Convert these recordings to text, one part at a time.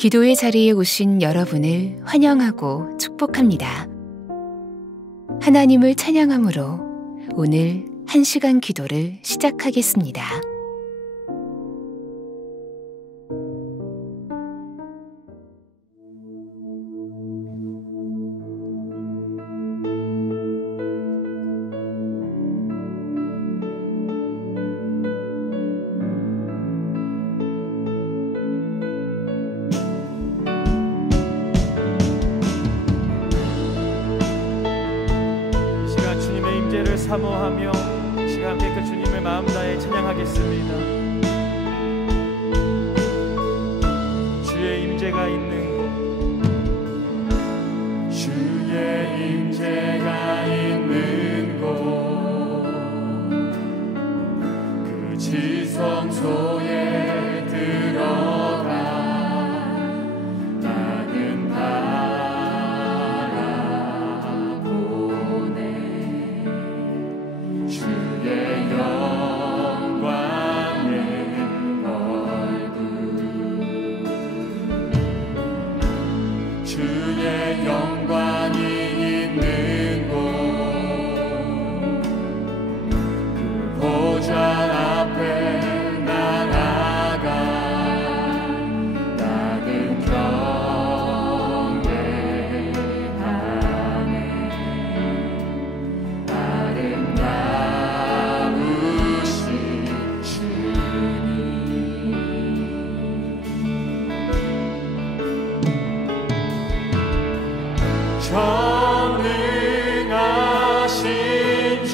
기도의 자리에 오신 여러분을 환영하고 축복합니다. 하나님을 찬양함으로 오늘 1시간 기도를 시작하겠습니다. 사모하며 시간 함께 그 주님을 마음 다해 찬양하겠습니다. 주의 임재가 있는 곳, 주의 임재가 있는 곳, 그 지성소에 들어가 나는 주의 영광의 얼굴, 주의 영광이 있는 곳, 그 보좌 앞에 나아가 나는 경배하네. 전능하신 주,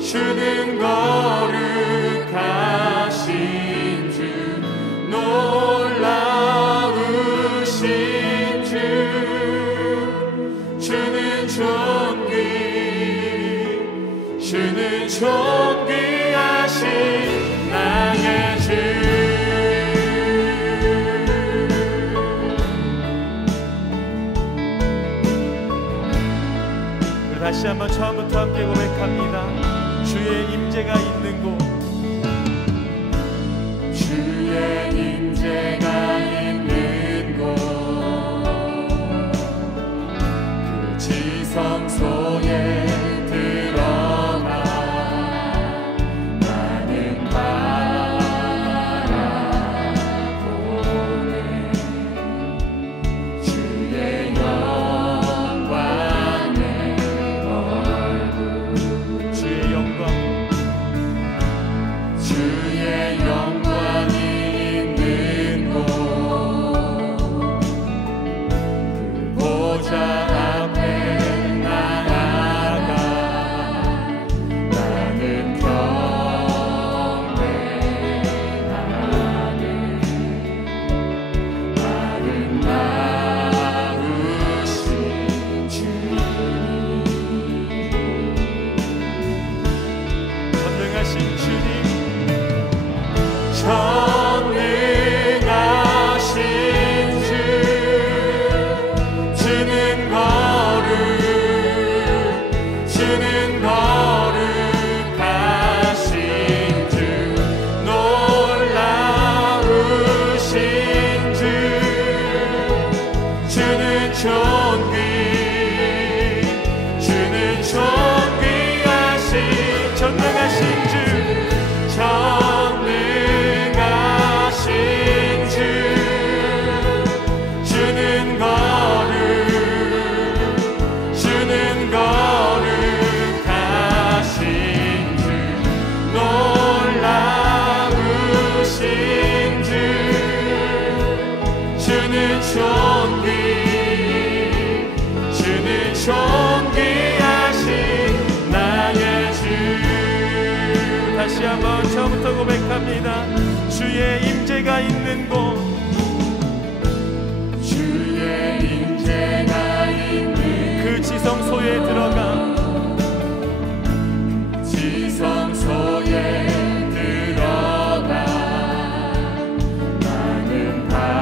주는 거룩하신 주, 놀라우신 주, 주는 존귀하신 나의 주. 다시 한번 처음부터 함께 고백합니다. 주의 임재가 있는 곳, 주의 임재가 있는 곳, 그 지성소에 들어가 나는 바라보네. 주의 영광이 있는 곳, 그 보좌 앞에 나아가 나는 경배하네. 아름다우신 주님, 전능하신 주님, 전능하신 주, 주는 거룩하신 주, 놀라우신 주, 주는 존귀하신 전능하신 주, 전능하신 주, 주는 거룩하신 주, 놀라우신 주, 주는 존귀하신 나의 주. 다시 한번 처음부터 고백합니다. 주의 임재가 있는 곳, 주의 임재가 있는 그 지성소에 들어가 지성소에 들어가 나는 바라보네.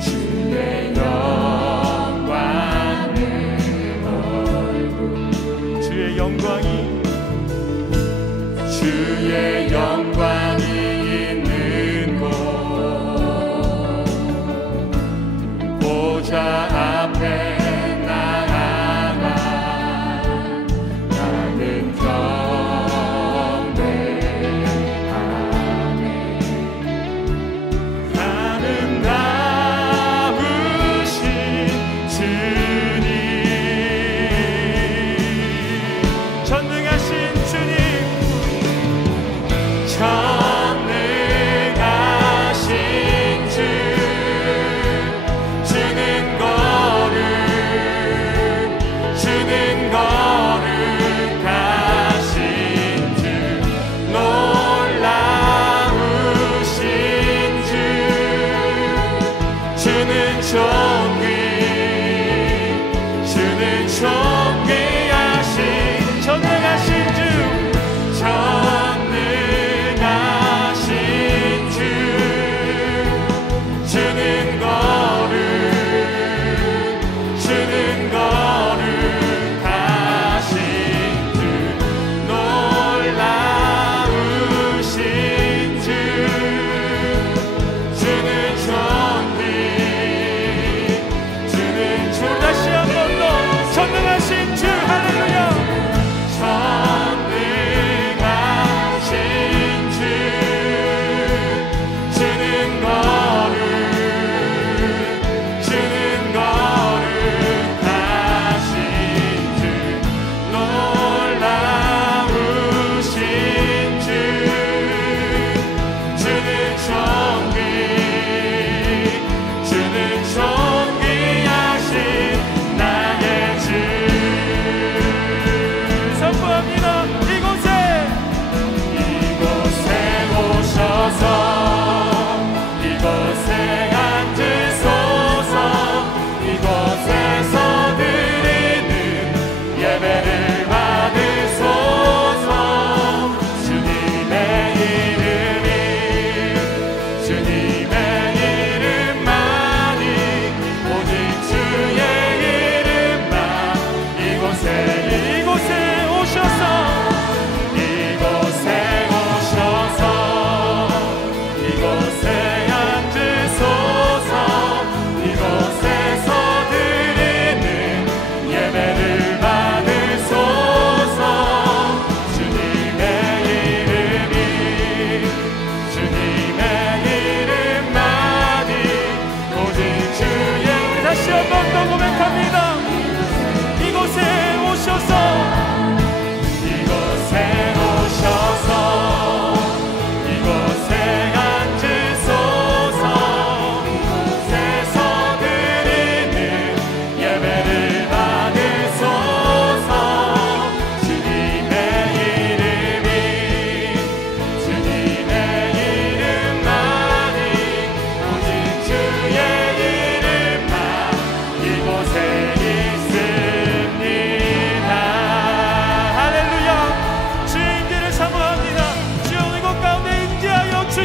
주의 영광의 얼굴, 존귀하신 전능하신 주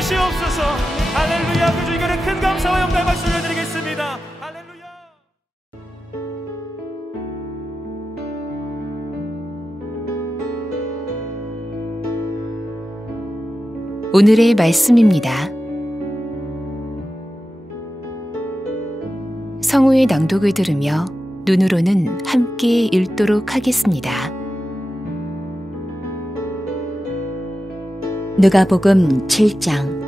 주시옵소서. 할렐루야. 그 주님께 큰 감사와 영광 말씀을 드리겠습니다. 할렐루야. 오늘의 말씀입니다. 성우의 낭독을 들으며 눈으로는 함께 읽도록 하겠습니다. 누가복음 7장.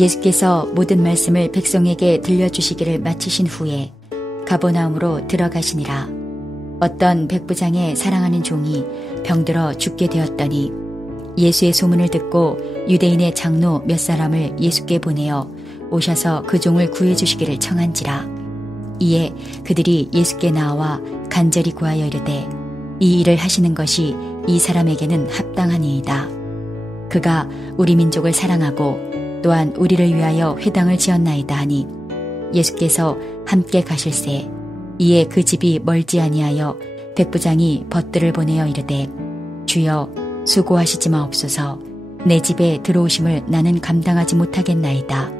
예수께서 모든 말씀을 백성에게 들려주시기를 마치신 후에 가버나움으로 들어가시니라. 어떤 백부장의 사랑하는 종이 병들어 죽게 되었더니 예수의 소문을 듣고 유대인의 장로 몇 사람을 예수께 보내어 오셔서 그 종을 구해주시기를 청한지라. 이에 그들이 예수께 나와 간절히 구하여 이르되 이 일을 하시는 것이 이 사람에게는 합당하니이다. 그가 우리 민족을 사랑하고 또한 우리를 위하여 회당을 지었나이다 하니 예수께서 함께 가실새 이에 그 집이 멀지 아니하여 백부장이 벗들을 보내어 이르되 주여 수고하시지 마옵소서. 내 집에 들어오심을 나는 감당하지 못하겠나이다.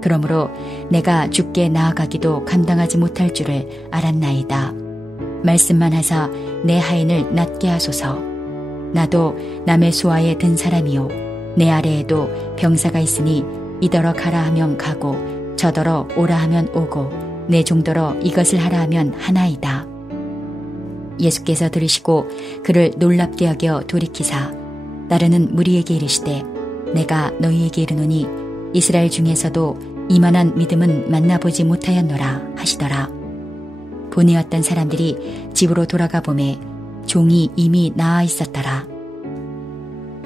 그러므로 내가 주께 나아가기도 감당하지 못할 줄을 알았나이다. 말씀만 하사 내 하인을 낫게 하소서. 나도 남의 수하에 든 사람이요 내 아래에도 병사가 있으니 이더러 가라 하면 가고 저더러 오라 하면 오고 내 종더러 이것을 하라 하면 하나이다. 예수께서 들으시고 그를 놀랍게 여겨 돌이키사 따르는 무리에게 이르시되 내가 너희에게 이르노니 이스라엘 중에서도 이만한 믿음은 만나보지 못하였노라 하시더라. 보내었던 사람들이 집으로 돌아가 보매 종이 이미 나아 있었더라.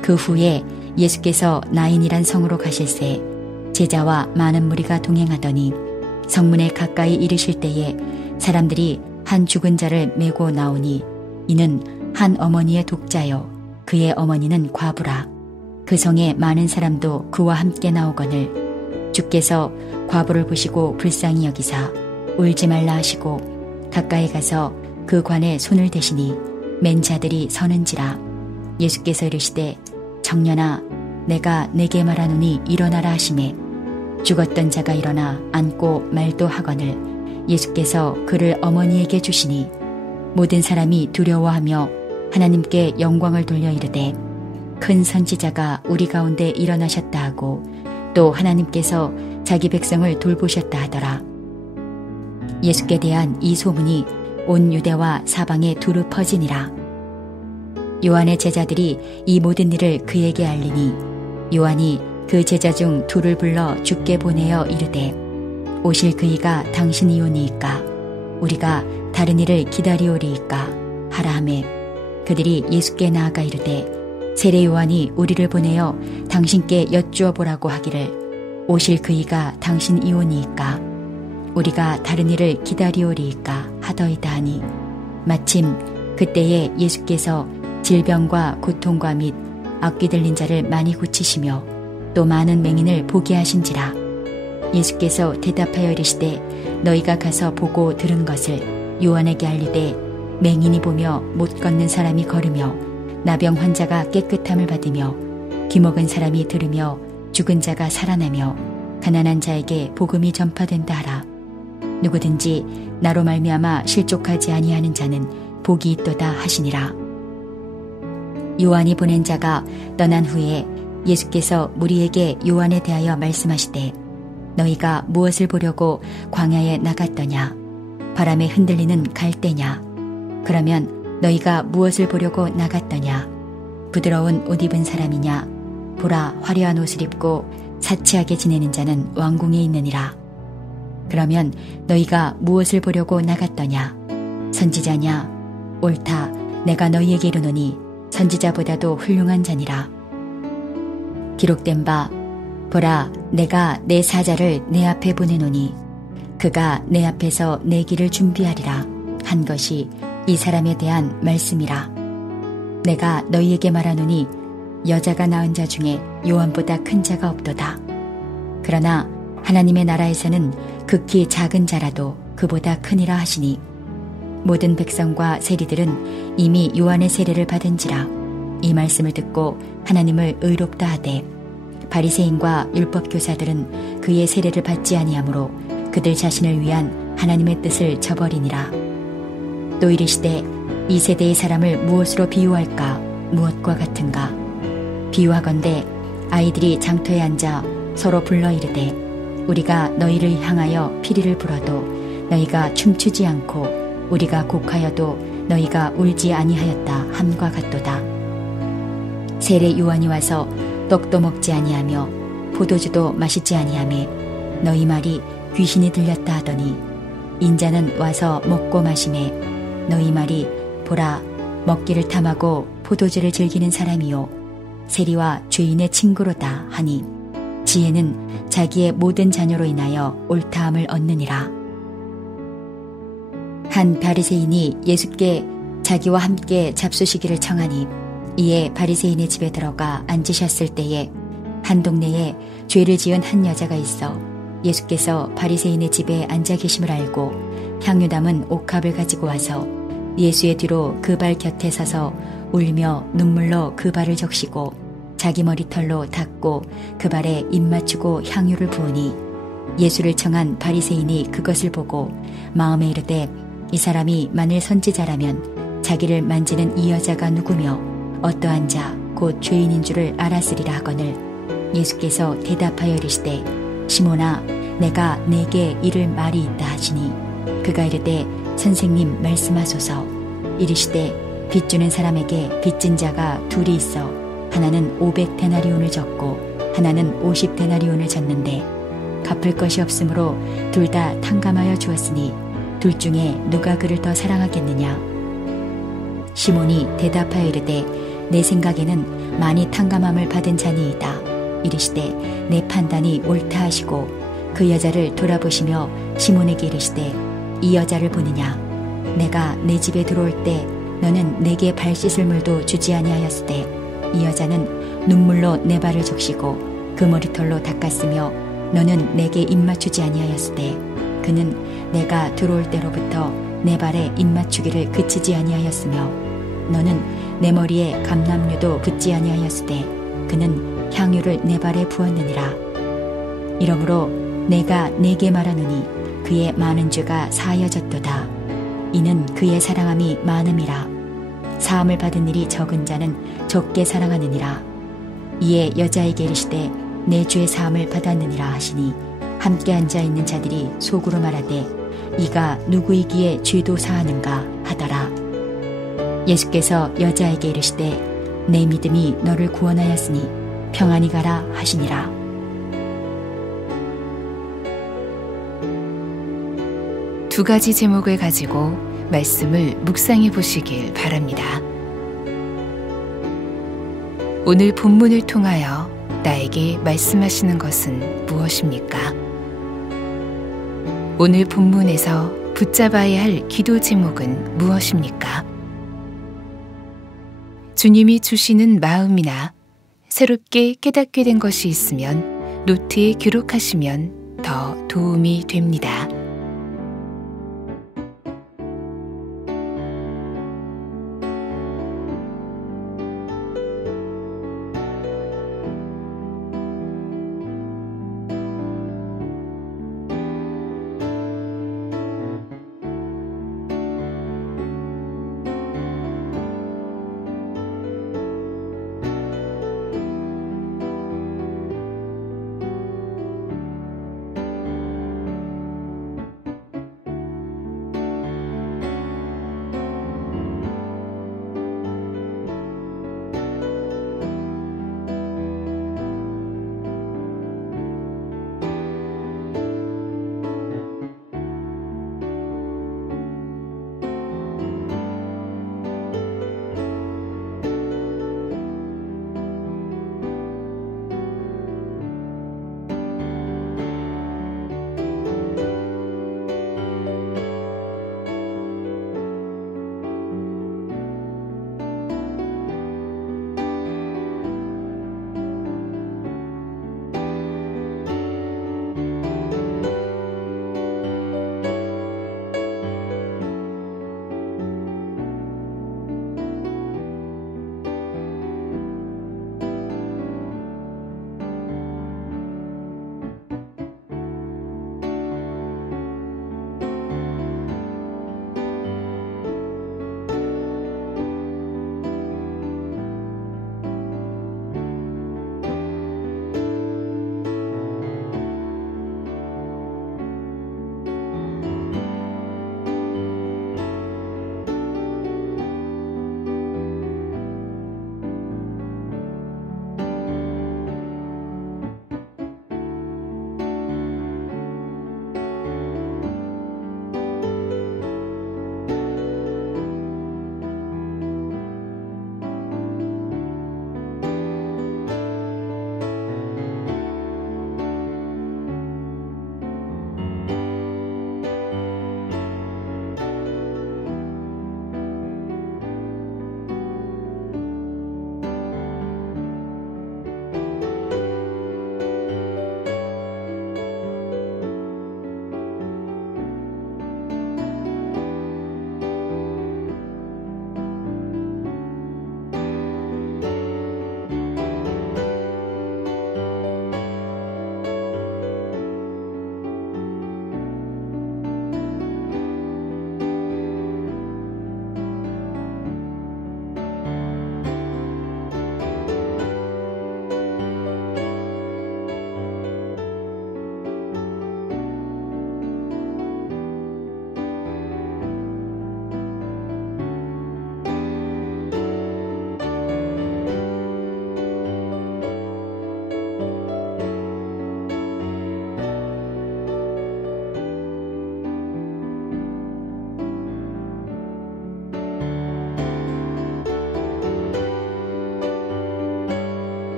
그 후에 예수께서 나인이란 성으로 가실새 제자와 많은 무리가 동행하더니 성문에 가까이 이르실 때에 사람들이 한 죽은 자를 메고 나오니 이는 한 어머니의 독자요 그의 어머니는 과부라. 그 성에 많은 사람도 그와 함께 나오거늘 주께서 과부를 보시고 불쌍히 여기사 울지 말라 하시고 가까이 가서 그 관에 손을 대시니 맨 자들이 서는지라. 예수께서 이르시되 청년아 내가 내게 말하노니 일어나라 하시매 죽었던 자가 일어나 앉고 말도 하거늘 예수께서 그를 어머니에게 주시니 모든 사람이 두려워하며 하나님께 영광을 돌려 이르되 큰 선지자가 우리 가운데 일어나셨다 하고 또 하나님께서 자기 백성을 돌보셨다 하더라. 예수께 대한 이 소문이 온 유대와 사방에 두루 퍼지니라. 요한의 제자들이 이 모든 일을 그에게 알리니 요한이 그 제자 중 둘을 불러 주께 보내어 이르되 오실 그이가 당신이오니이까 우리가 다른 이를 기다리오리이까 하라 하매 그들이 예수께 나아가 이르되 세례 요한이 우리를 보내어 당신께 여쭈어 보라고 하기를 오실 그이가 당신이오니이까 우리가 다른 이를 기다리오리이까 하더이다 하니 마침 그때에 예수께서 질병과 고통과 및 악귀 들린 자를 많이 고치시며 또 많은 맹인을 보게 하신지라. 예수께서 대답하여 이르시되 너희가 가서 보고 들은 것을 요한에게 알리되 맹인이 보며 못 걷는 사람이 걸으며 나병 환자가 깨끗함을 받으며 귀먹은 사람이 들으며 죽은 자가 살아나며 가난한 자에게 복음이 전파된다 하라. 누구든지 나로 말미암아 실족하지 아니하는 자는 복이 있도다 하시니라. 요한이 보낸 자가 떠난 후에 예수께서 무리에게 요한에 대하여 말씀하시되 너희가 무엇을 보려고 광야에 나갔더냐? 바람에 흔들리는 갈대냐? 그러면 너희가 무엇을 보려고 나갔더냐? 부드러운 옷 입은 사람이냐? 보라, 화려한 옷을 입고 사치하게 지내는 자는 왕궁에 있느니라. 그러면 너희가 무엇을 보려고 나갔더냐? 선지자냐? 옳다, 내가 너희에게 이르노니 선지자보다도 훌륭한 자니라. 기록된 바 보라 내가 내 사자를 내 앞에 보내노니 그가 내 앞에서 내 길을 준비하리라 한 것이 이 사람에 대한 말씀이라. 내가 너희에게 말하노니 여자가 낳은 자 중에 요한보다 큰 자가 없도다. 그러나 하나님의 나라에서는 극히 작은 자라도 그보다 크니라 하시니 모든 백성과 세리들은 이미 요한의 세례를 받은지라. 이 말씀을 듣고 하나님을 의롭다 하되 바리새인과 율법교사들은 그의 세례를 받지 아니하므로 그들 자신을 위한 하나님의 뜻을 저버리니라. 또 이르시되 이 세대의 사람을 무엇으로 비유할까? 무엇과 같은가? 비유하건대 아이들이 장터에 앉아 서로 불러 이르되 우리가 너희를 향하여 피리를 불어도 너희가 춤추지 않고 우리가 곡하여도 너희가 울지 아니하였다 함과 같도다. 세례 요한이 와서 떡도 먹지 아니하며 포도주도 마시지 아니하며 너희 말이 귀신이 들렸다 하더니 인자는 와서 먹고 마시매 너희 말이 보라 먹기를 탐하고 포도주를 즐기는 사람이요 세리와 죄인의 친구로다 하니 지혜는 자기의 모든 자녀로 인하여 옳다함을 얻느니라. 한 바리새인이 예수께 자기와 함께 잡수시기를 청하니 이에 바리새인의 집에 들어가 앉으셨을 때에 한 동네에 죄를 지은 한 여자가 있어 예수께서 바리새인의 집에 앉아 계심을 알고 향유 담은 옥합을 가지고 와서 예수의 뒤로 그 발 곁에 서서 울며 눈물로 그 발을 적시고 자기 머리털로 닦고 그 발에 입 맞추고 향유를 부으니 예수를 청한 바리새인이 그것을 보고 마음에 이르되 이 사람이 만일 선지자라면 자기를 만지는 이 여자가 누구며 어떠한 자 곧 죄인인 줄을 알았으리라 하거늘 예수께서 대답하여 이르시되 시몬아 내가 내게 이를 말이 있다 하시니 그가 이르되 선생님 말씀하소서. 이르시되 빚주는 사람에게 빚진 자가 둘이 있어 하나는 500데나리온을 졌고 하나는 50데나리온을 졌는데 갚을 것이 없으므로 둘 다 탕감하여 주었으니 둘 중에 누가 그를 더 사랑하겠느냐? 시몬이 대답하여 이르되 내 생각에는 많이 탕감함을 받은 자니이다. 이르시되 내 판단이 옳다 하시고 그 여자를 돌아보시며 시몬에게 이르시되 이 여자를 보느냐? 내가 내 집에 들어올 때 너는 내게 발 씻을 물도 주지 아니하였으되 이 여자는 눈물로 내 발을 적시고 그 머리털로 닦았으며 너는 내게 입맞추지 아니하였으되 그는 내가 들어올 때로부터 내 발에 입맞추기를 그치지 아니하였으며 너는 내 머리에 감람류도 붓지 아니하였으되 그는 향유를 내 발에 부었느니라. 이러므로 내가 네게 말하노니 그의 많은 죄가 사하여졌도다. 이는 그의 사랑함이 많음이라. 사함을 받은 일이 적은 자는 적게 사랑하느니라. 이에 여자에게 이르시되 내 죄의 사함을 받았느니라 하시니 함께 앉아있는 자들이 속으로 말하되 이가 누구이기에 죄도 사하는가 하더라. 예수께서 여자에게 이르시되 내 믿음이 너를 구원하였으니 평안히 가라 하시니라. 두 가지 제목을 가지고 말씀을 묵상해 보시길 바랍니다. 오늘 본문을 통하여 나에게 말씀하시는 것은 무엇입니까? 오늘 본문에서 붙잡아야 할 기도 제목은 무엇입니까? 주님이 주시는 마음이나 새롭게 깨닫게 된 것이 있으면 노트에 기록하시면 더 도움이 됩니다.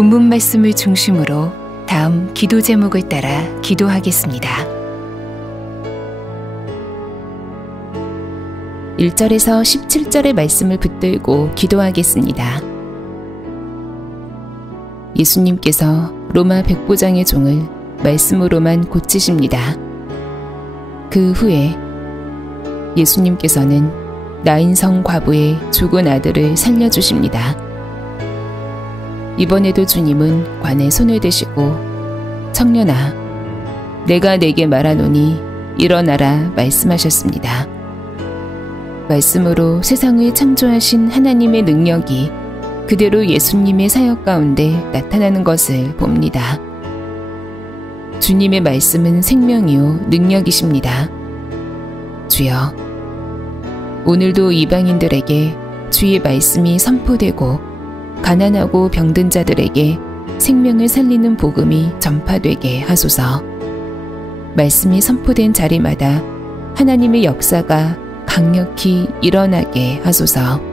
본문 말씀을 중심으로 다음 기도 제목을 따라 기도하겠습니다. 1절에서 17절의 말씀을 붙들고 기도하겠습니다. 예수님께서 로마 백부장의 종을 말씀으로만 고치십니다. 그 후에 예수님께서는 나인성 과부의 죽은 아들을 살려주십니다. 이번에도 주님은 관에 손을 대시고 청년아, 내가 내게 말하노니 일어나라 말씀하셨습니다. 말씀으로 세상을 창조하신 하나님의 능력이 그대로 예수님의 사역 가운데 나타나는 것을 봅니다. 주님의 말씀은 생명이요 능력이십니다. 주여, 오늘도 이방인들에게 주의 말씀이 선포되고 가난하고 병든 자들에게 생명을 살리는 복음이 전파되게 하소서. 말씀이 선포된 자리마다 하나님의 역사가 강력히 일어나게 하소서.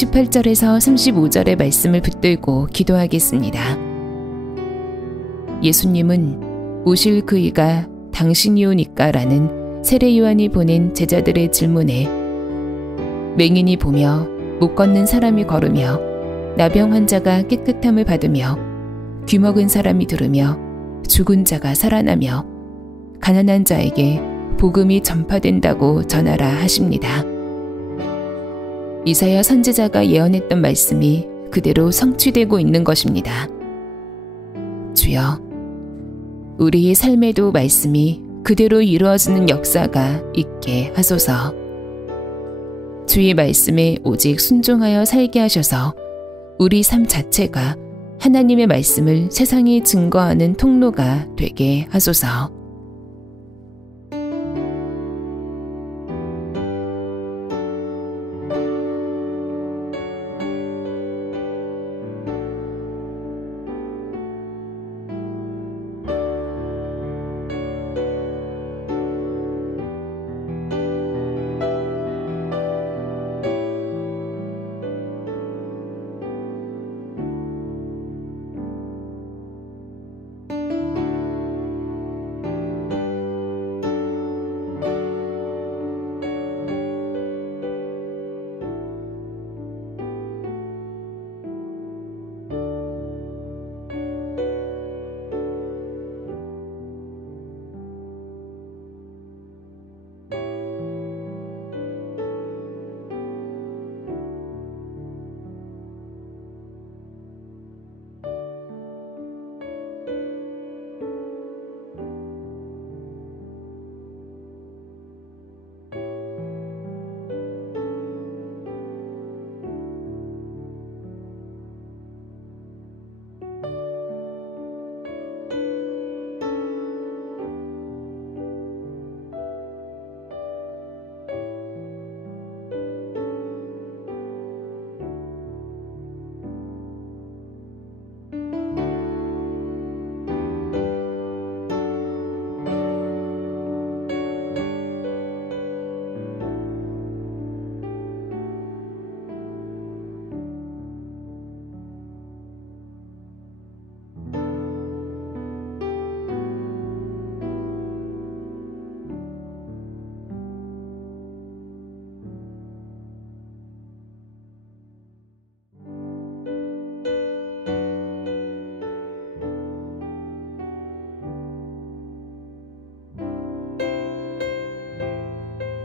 18절에서 35절의 말씀을 붙들고 기도하겠습니다. 예수님은 오실 그이가 당신이오니까 라는 세례 요한이 보낸 제자들의 질문에 맹인이 보며 못 걷는 사람이 걸으며 나병 환자가 깨끗함을 받으며 귀먹은 사람이 들으며 죽은 자가 살아나며 가난한 자에게 복음이 전파된다고 전하라 하십니다. 이사야 선지자가 예언했던 말씀이 그대로 성취되고 있는 것입니다. 주여, 우리의 삶에도 말씀이 그대로 이루어지는 역사가 있게 하소서. 주의 말씀에 오직 순종하여 살게 하셔서 우리 삶 자체가 하나님의 말씀을 세상에 증거하는 통로가 되게 하소서.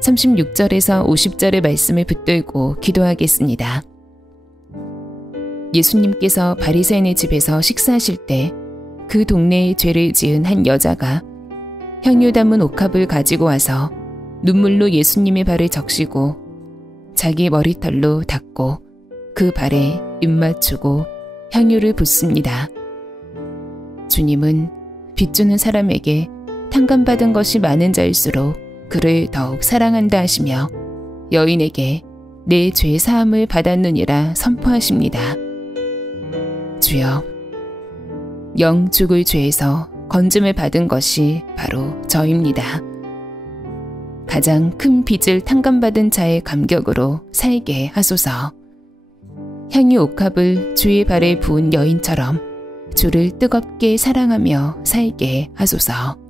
(36절에서 50절의 말씀을 붙들고 기도하겠습니다. 예수님께서 바리새인의 집에서 식사하실 때 그 동네에 죄를 지은 한 여자가 향유 담은 옥합을 가지고 와서 눈물로 예수님의 발을 적시고 자기 머리털로 닦고 그 발에 입 맞추고 향유를 붓습니다. 주님은 빚주는 사람에게 탕감받은 것이 많은 자일수록 그를 더욱 사랑한다 하시며 여인에게 내 죄 사함을 받았느니라 선포하십니다. 주여, 영 죽을 죄에서 건짐을 받은 것이 바로 저입니다. 가장 큰 빚을 탕감받은 자의 감격으로 살게 하소서. 향유 옥합을 주의 발에 부은 여인처럼 주를 뜨겁게 사랑하며 살게 하소서.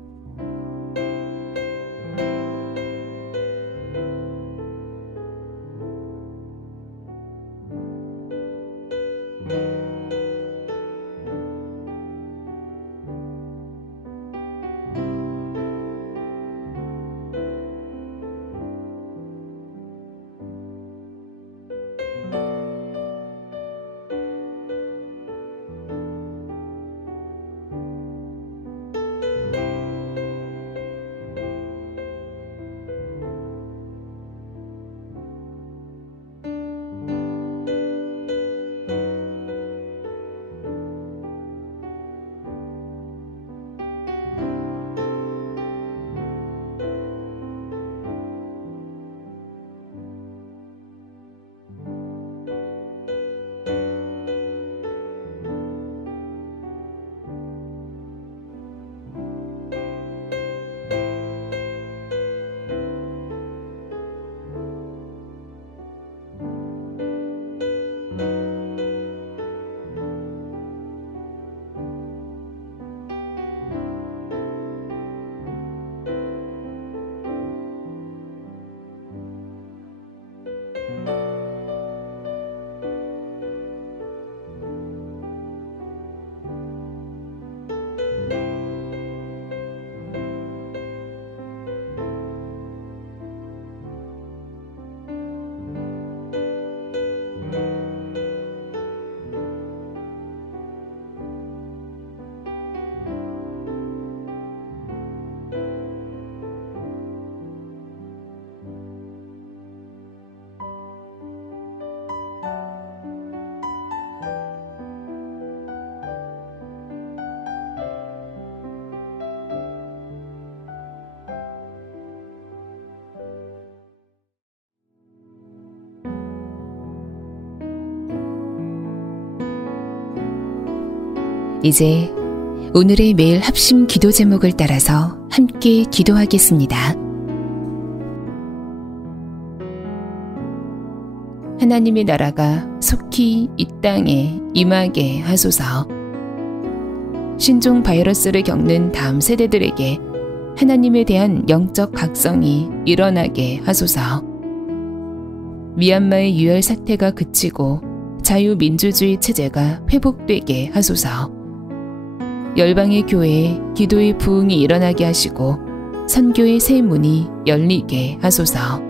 이제 오늘의 매일 합심 기도 제목을 따라서 함께 기도하겠습니다. 하나님의 나라가 속히 이 땅에 임하게 하소서. 신종 바이러스를 겪는 다음 세대들에게 하나님에 대한 영적 각성이 일어나게 하소서. 미얀마의 유혈 사태가 그치고 자유민주주의 체제가 회복되게 하소서. 열방의 교회에 기도의 부흥이 일어나게 하시고 선교의 새 문이 열리게 하소서.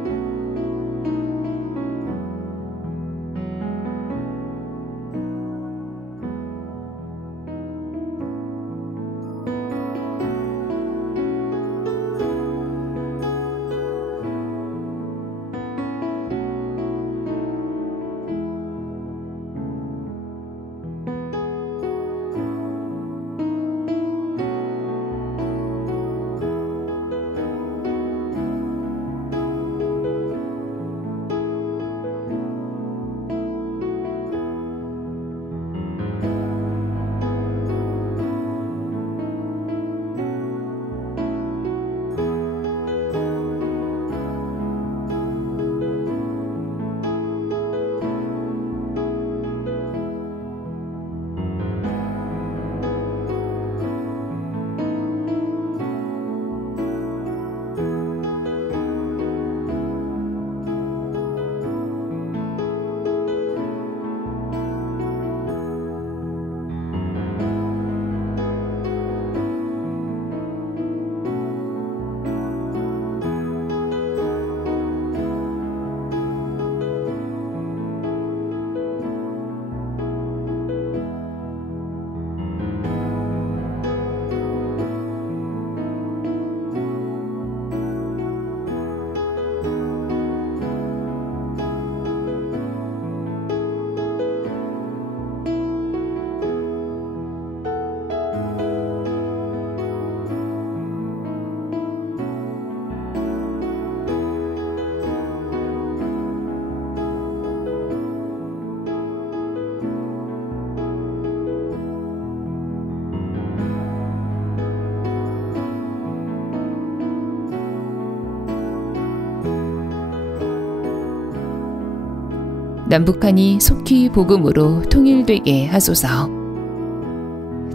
남북한이 속히 복음으로 통일되게 하소서.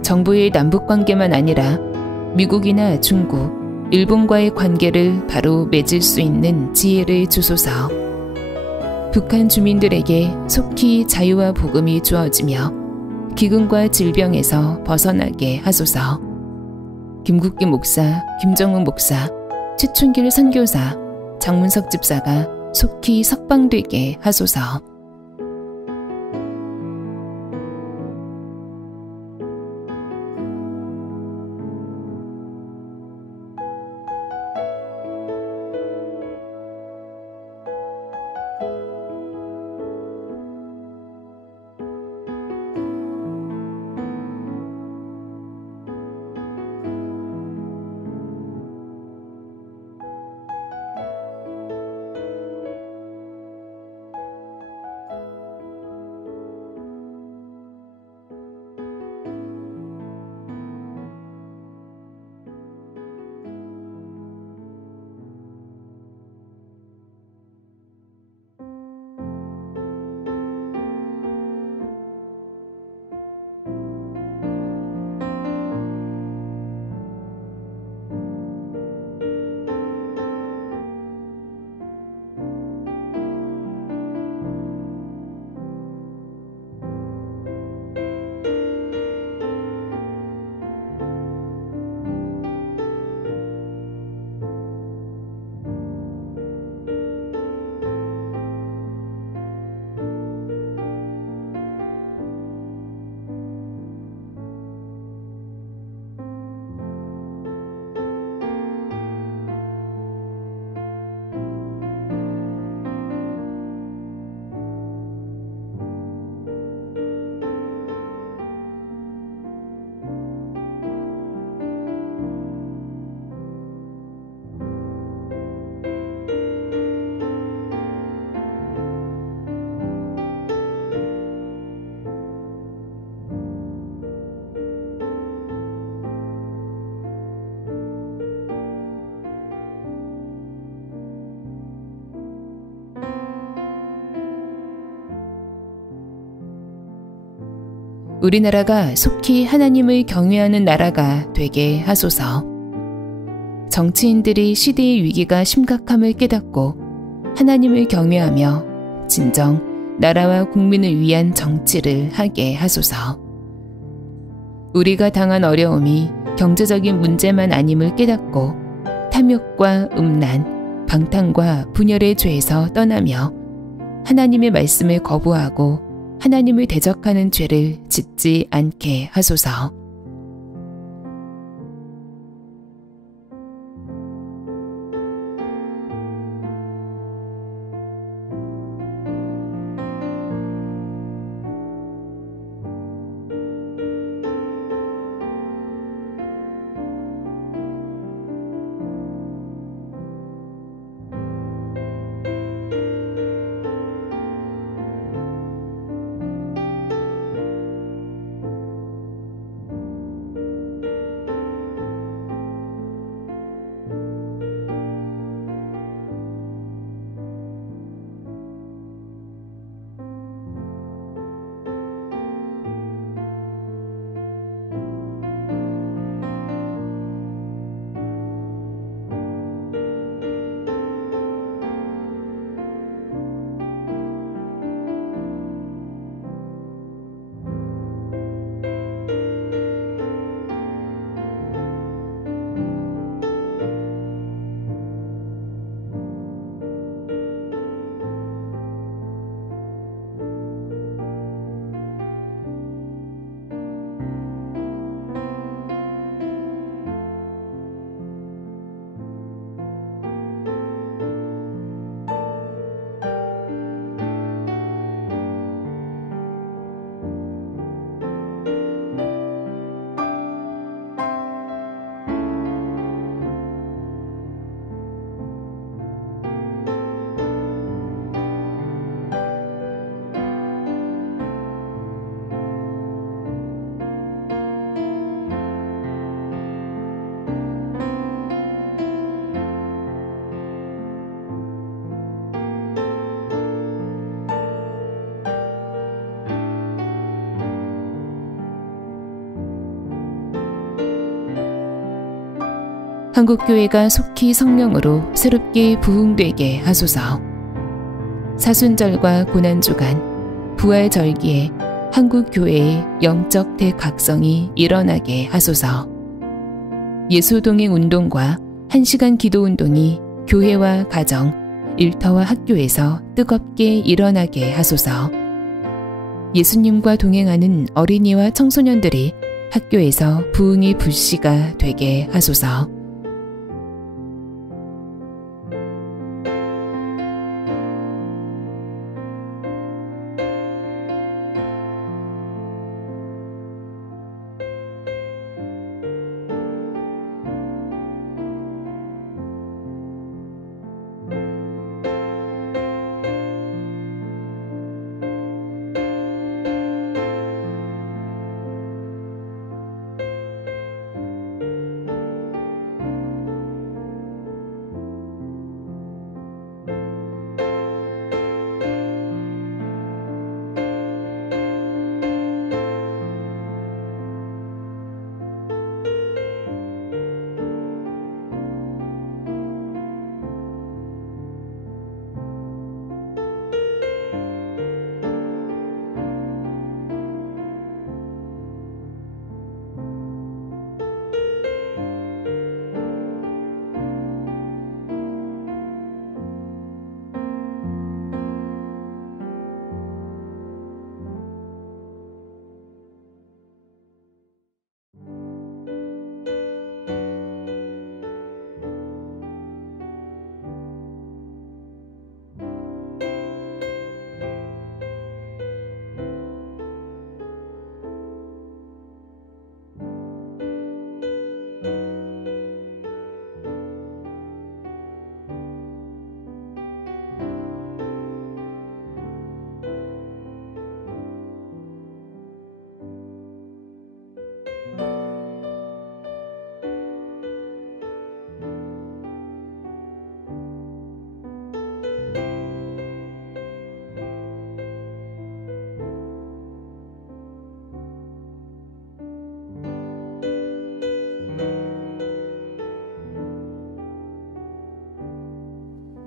정부의 남북관계만 아니라 미국이나 중국, 일본과의 관계를 바로 맺을 수 있는 지혜를 주소서. 북한 주민들에게 속히 자유와 복음이 주어지며 기근과 질병에서 벗어나게 하소서. 김국기 목사, 김정은 목사, 최춘길 선교사, 장문석 집사가 속히 석방되게 하소서. 우리나라가 속히 하나님을 경외하는 나라가 되게 하소서. 정치인들이 시대의 위기가 심각함을 깨닫고 하나님을 경외하며 진정 나라와 국민을 위한 정치를 하게 하소서. 우리가 당한 어려움이 경제적인 문제만 아님을 깨닫고 탐욕과 음란, 방탕과 분열의 죄에서 떠나며 하나님의 말씀을 거부하고 하나님을 대적하는 죄를 짓지 않게 하소서. 한국교회가 속히 성령으로 새롭게 부흥되게 하소서. 사순절과 고난주간, 부활절기에 한국교회의 영적 대각성이 일어나게 하소서. 예수동행운동과 1시간 기도운동이 교회와 가정, 일터와 학교에서 뜨겁게 일어나게 하소서. 예수님과 동행하는 어린이와 청소년들이 학교에서 부흥의 불씨가 되게 하소서.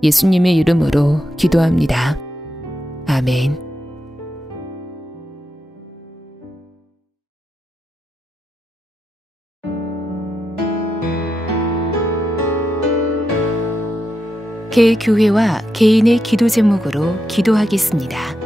예수님의 이름으로 기도합니다. 아멘. 개교회와 개인의 기도 제목으로 기도하겠습니다.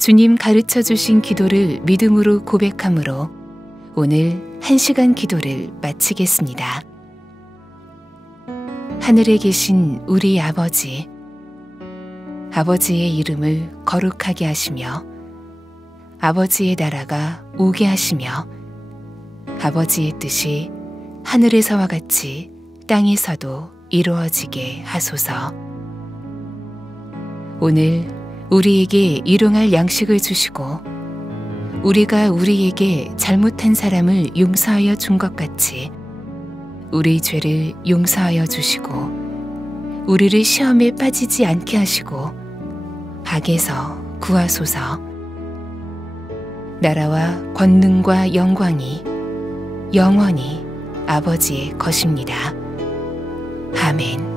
주님 가르쳐 주신 기도를 믿음으로 고백함으로 오늘 1시간 기도를 마치겠습니다. 하늘에 계신 우리 아버지, 아버지의 이름을 거룩하게 하시며 아버지의 나라가 오게 하시며 아버지의 뜻이 하늘에서와 같이 땅에서도 이루어지게 하소서. 오늘 우리에게 일용할 양식을 주시고 우리가 우리에게 잘못한 사람을 용서하여 준 것 같이 우리 죄를 용서하여 주시고 우리를 시험에 빠지지 않게 하시고 악에서 구하소서. 나라와 권능과 영광이 영원히 아버지의 것입니다. 아멘.